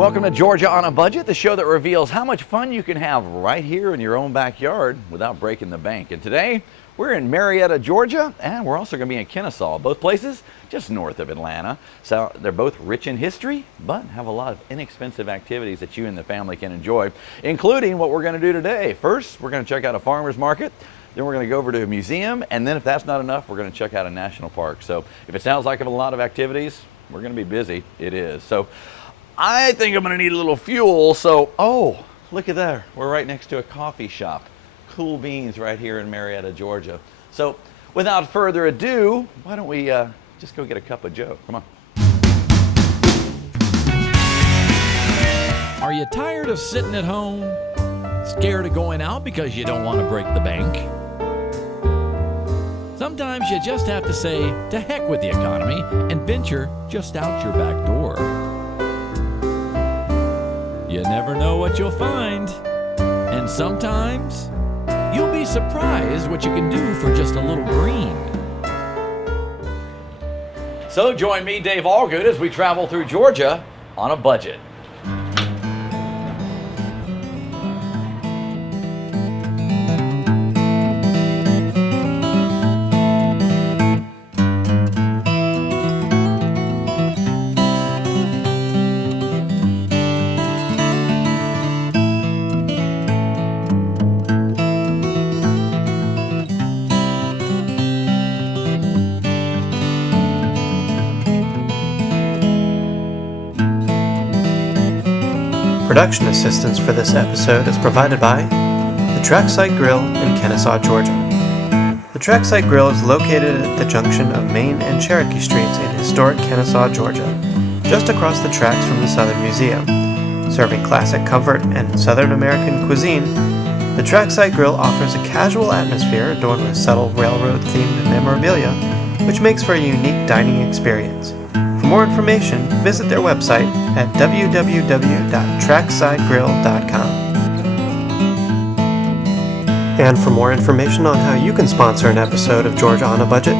Welcome to Georgia on a Budget, the show that reveals how much fun you can have right here in your own backyard without breaking the bank. And today, we're in Marietta, Georgia, and we're also going to be in Kennesaw, both places just north of Atlanta. So they're both rich in history, but have a lot of inexpensive activities that you and the family can enjoy, including what we're going to do today. First, we're going to check out a farmer's market. Then we're going to go over to a museum, and then if that's not enough, we're going to check out a national park. So if it sounds like a lot of activities, we're going to be busy. It is. So I think I'm going to need a little fuel. So, oh, look at there. We're right next to a coffee shop. Cool Beans right here in Marietta, Georgia. So without further ado, why don't we just go get a cup of Joe? Come on. Are you tired of sitting at home? Scared of going out because you don't want to break the bank? Sometimes you just have to say, to heck with the economy, and venture just out your back door. You never know what you'll find. And sometimes, you'll be surprised what you can do for just a little green. So join me, Dave Allgood, as we travel through Georgia on a budget. Production assistance for this episode is provided by the Trackside Grill in Kennesaw, Georgia. The Trackside Grill is located at the junction of Main and Cherokee Streets in historic Kennesaw, Georgia, just across the tracks from the Southern Museum. Serving classic comfort and Southern American cuisine, the Trackside Grill offers a casual atmosphere adorned with subtle railroad-themed memorabilia, which makes for a unique dining experience. For more information, visit their website at www.tracksidegrill.com. And for more information on how you can sponsor an episode of Georgia on a Budget,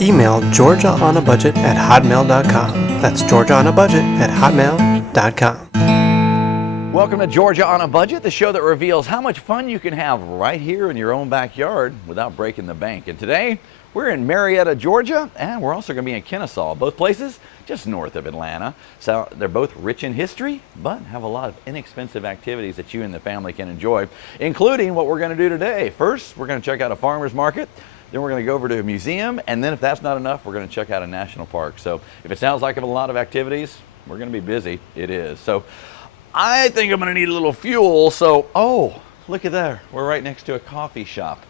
email georgiaonabudget@hotmail.com. That's georgiaonabudget@hotmail.com. Welcome to Georgia on a Budget, the show that reveals how much fun you can have right here in your own backyard without breaking the bank. And today, we're in Marietta, Georgia, and we're also going to be in Kennesaw, both places just north of Atlanta. So they're both rich in history, but have a lot of inexpensive activities that you and the family can enjoy, including what we're going to do today. First, we're going to check out a farmer's market. Then we're going to go over to a museum, and then if that's not enough, we're going to check out a national park. So if it sounds like a lot of activities, we're going to be busy. It is. So I think I'm going to need a little fuel. So, oh, look at there. We're right next to a coffee shop.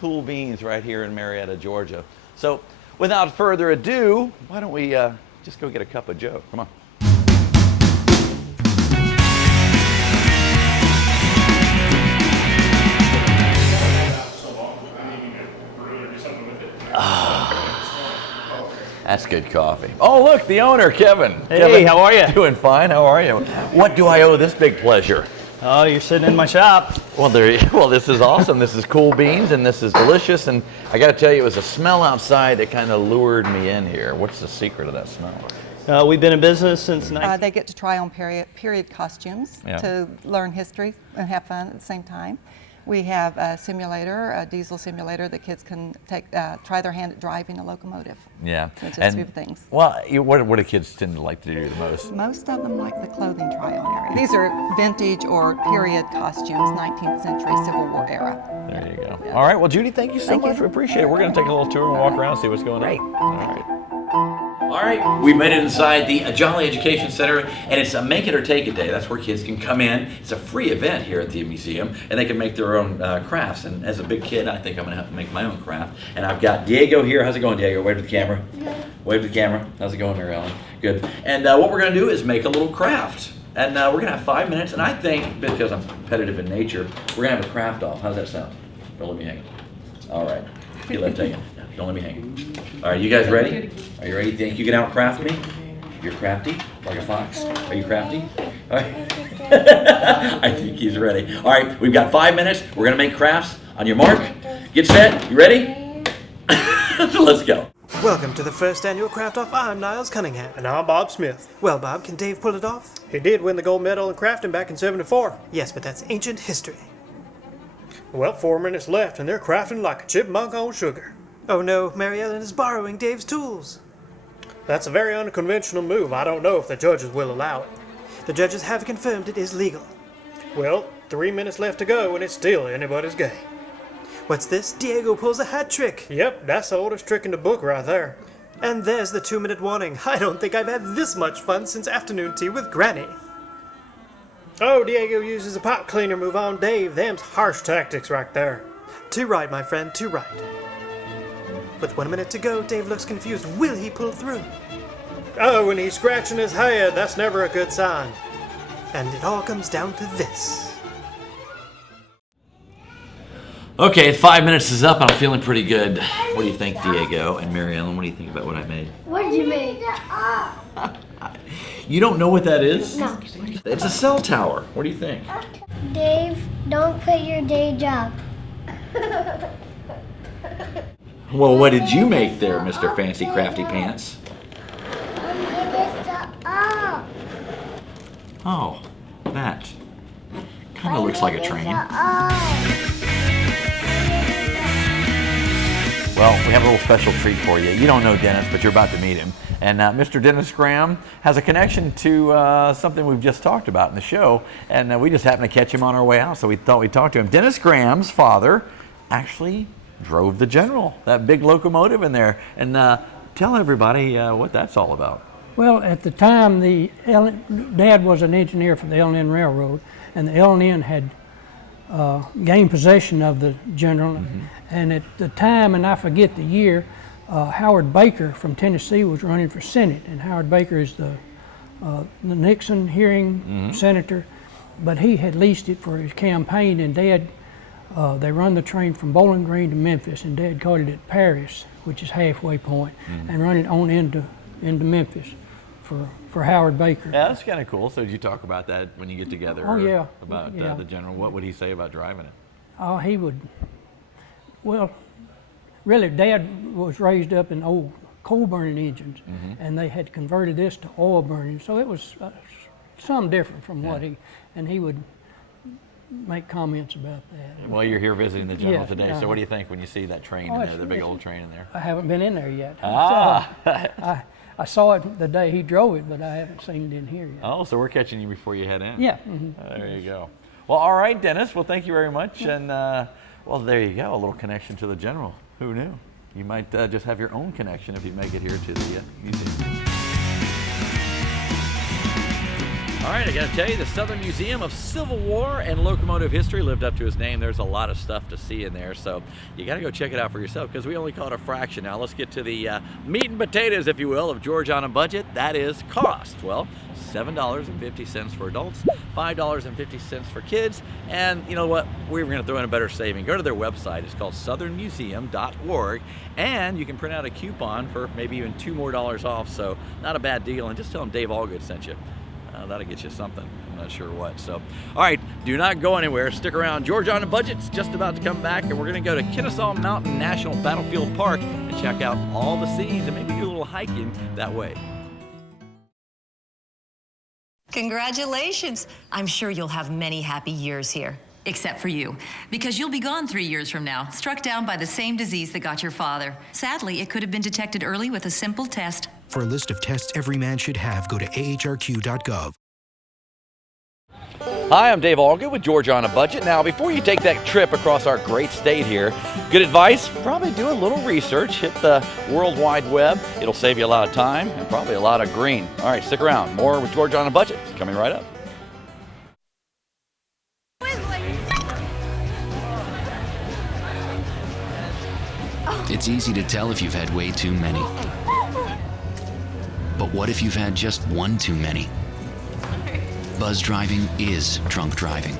Cool Beans right here in Marietta, Georgia. So without further ado, why don't we just go get a cup of Joe? Come on. That's good coffee. Oh, look, the owner, Kevin. Hey, Kevin, how are you? Doing fine. How are you? What do I owe this big pleasure? Oh, you're sitting in my shop. Well, this is awesome. This is Cool Beans, and this is delicious. And I got to tell you, it was a smell outside that kind of lured me in here. What's the secret of that smell? We've been in business since They get to try on period costumes to learn history and have fun at the same time. We have a simulator, a diesel simulator that kids can try their hand at driving a locomotive. Yeah. Which is two things. Well, what do kids tend to like to do the most? Most of them like the clothing try-on area. These are vintage or period costumes, 19th century Civil War era. There you go. Yeah. All right. Well, Judy, thank you so much. We appreciate it. We're going to take a little tour and walk around and see what's going on. All right. All right, we made it inside the Jolly Education Center, and it's a Make It or Take It Day. That's where kids can come in. It's a free event here at the museum, and they can make their own crafts. And as a big kid, I think I'm going to have to make my own craft. And I've got Diego here. How's it going, Diego? Wave to the camera. Yeah. Wave to the camera. How's it going, Mary Ellen? Good. And what we're going to do is make a little craft. And we're going to have 5 minutes, and I think, because I'm competitive in nature, we're going to have a craft off. How's that sound? Don't let me hang. All right. Feel left hanging. Don't let me hang. All right, you guys ready? Are you ready? Think you can outcraft me? You're crafty, like a fox. Are you crafty? All right. I think he's ready. All right, we've got 5 minutes. We're gonna make crafts. On your mark, get set. You ready? Let's go. Welcome to the first annual Craft Off. I'm Niles Cunningham. And I'm Bob Smith. Well, Bob, can Dave pull it off? He did win the gold medal in crafting back in '74. Yes, but that's ancient history. Well, 4 minutes left, and they're crafting like a chipmunk on sugar. Oh no, Mary Ellen is borrowing Dave's tools. That's a very unconventional move. I don't know if the judges will allow it. The judges have confirmed it is legal. Well, 3 minutes left to go, and it's still anybody's game. What's this? Diego pulls a hat trick. Yep, that's the oldest trick in the book right there. And there's the 2-minute warning. I don't think I've had this much fun since afternoon tea with Granny. Oh, Diego uses a pipe cleaner move on Dave. Them's harsh tactics right there. Too right, my friend, too right. With 1 minute to go, Dave looks confused. Will he pull through? Oh, and he's scratching his head. That's never a good sign. And it all comes down to this. Okay, 5 minutes is up, and I'm feeling pretty good. What do you think, Diego and Mary Ellen? What do you think about what I made? What did you make? You don't know what that is? No. It's a cell tower. What do you think? Dave, don't quit your day job. Well, what did you make there, Mr. Fancy Crafty Pants? Oh, that kind of looks like a train. Well, we have a little special treat for you. You don't know Dennis, but you're about to meet him. And Mr. Dennis Graham has a connection to something we've just talked about in the show, and we just happened to catch him on our way out, so we thought we'd talk to him. Dennis Graham's father actually drove the General, that big locomotive in there. And tell everybody what that's all about. Well, at the time, Dad was an engineer for the L&N Railroad, and the L&N had gained possession of the General. And at the time, and I forget the year, Howard Baker from Tennessee was running for Senate, and Howard Baker is the Nixon hearing senator, but he had leased it for his campaign, and Dad, they run the train from Bowling Green to Memphis, and Dad caught it at Paris, which is halfway point, and run it on into Memphis for Howard Baker. Yeah, that's kind of cool. So did you talk about that when you get together? Oh, yeah. About the General? What would he say about driving it? Oh, he would. Well, really, Dad was raised up in old coal-burning engines, and they had converted this to oil burning, so it was some different from what he would make comments about that. Well, you're here visiting the General Yeah, today, yeah. so what do you think when you see that train in there, the big old train in there? I haven't been in there yet. Ah! I saw it the day he drove it, but I haven't seen it in here yet. Oh, so we're catching you before you head in. Yeah. There you go. Well, all right, Dennis. Well, thank you very much. And, well, there you go, a little connection to the General. Who knew? You might just have your own connection if you make it here to the museum. All right, I got to tell you, the Southern Museum of Civil War and Locomotive History lived up to his name. There's a lot of stuff to see in there, so you got to go check it out for yourself because we only caught a fraction. Now, let's get to the meat and potatoes, if you will, of George on a Budget. That is cost. Well, $7.50 for adults, $5.50 for kids, and you know what? We were going to throw in a better saving. Go to their website. It's called southernmuseum.org, and you can print out a coupon for maybe even $2 more off, so not a bad deal, and just tell them Dave Allgood sent you. That'll get you something. I'm not sure what. So, all right, do not go anywhere. Stick around. George on a Budget's just about to come back, and we're going to go to Kennesaw Mountain National Battlefield Park and check out all the scenes and maybe do a little hiking that way. Congratulations. I'm sure you'll have many happy years here. Except for you, because you'll be gone 3 years from now, struck down by the same disease that got your father. Sadly, it could have been detected early with a simple test. For a list of tests every man should have, go to ahrq.gov. Hi, I'm Dave Allgood with George on a Budget. Now, before you take that trip across our great state here, good advice, probably do a little research. Hit the World Wide Web. It'll save you a lot of time and probably a lot of green. All right, stick around. More with George on a Budget coming right up. It's easy to tell if you've had way too many. But what if you've had just one too many? Buzz driving is drunk driving.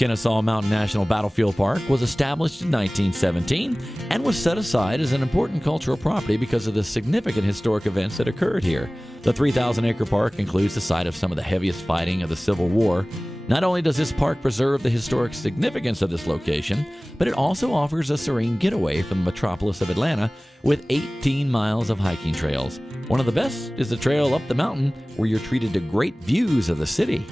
Kennesaw Mountain National Battlefield Park was established in 1917 and was set aside as an important cultural property because of the significant historic events that occurred here. The 3,000-acre park includes the site of some of the heaviest fighting of the Civil War. Not only does this park preserve the historic significance of this location, but it also offers a serene getaway from the metropolis of Atlanta with 18 miles of hiking trails. One of the best is the trail up the mountain where you're treated to great views of the city.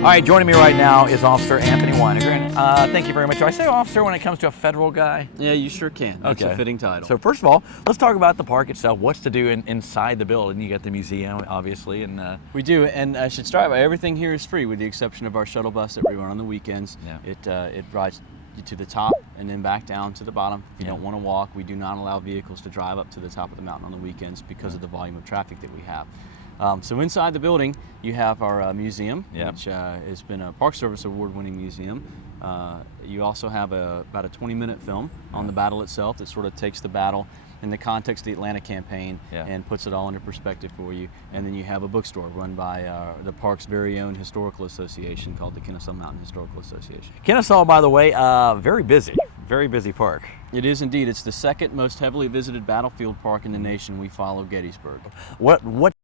All right, joining me right now is Officer Anthony Weinegren. Thank you very much. Do I say officer when it comes to a federal guy? Yeah, you sure can. That's Okay. a fitting title. So first of all, let's talk about the park itself. What's to do inside the building? You got the museum, obviously, and we do, and I should start by everything here is free with the exception of our shuttle bus that we run on the weekends. Yeah. It rides you to the top and then back down to the bottom. If you don't want to walk, we do not allow vehicles to drive up to the top of the mountain on the weekends because of the volume of traffic that we have. So inside the building, you have our museum, which has been a Park Service award-winning museum. You also have about a 20-minute film on the battle itself that sort of takes the battle in the context of the Atlanta campaign and puts it all into perspective for you. And then you have a bookstore run by the park's very own historical association called the Kennesaw Mountain Historical Association. Kennesaw, by the way, very busy park. It is indeed. It's the second most heavily visited battlefield park in the nation. We follow Gettysburg. What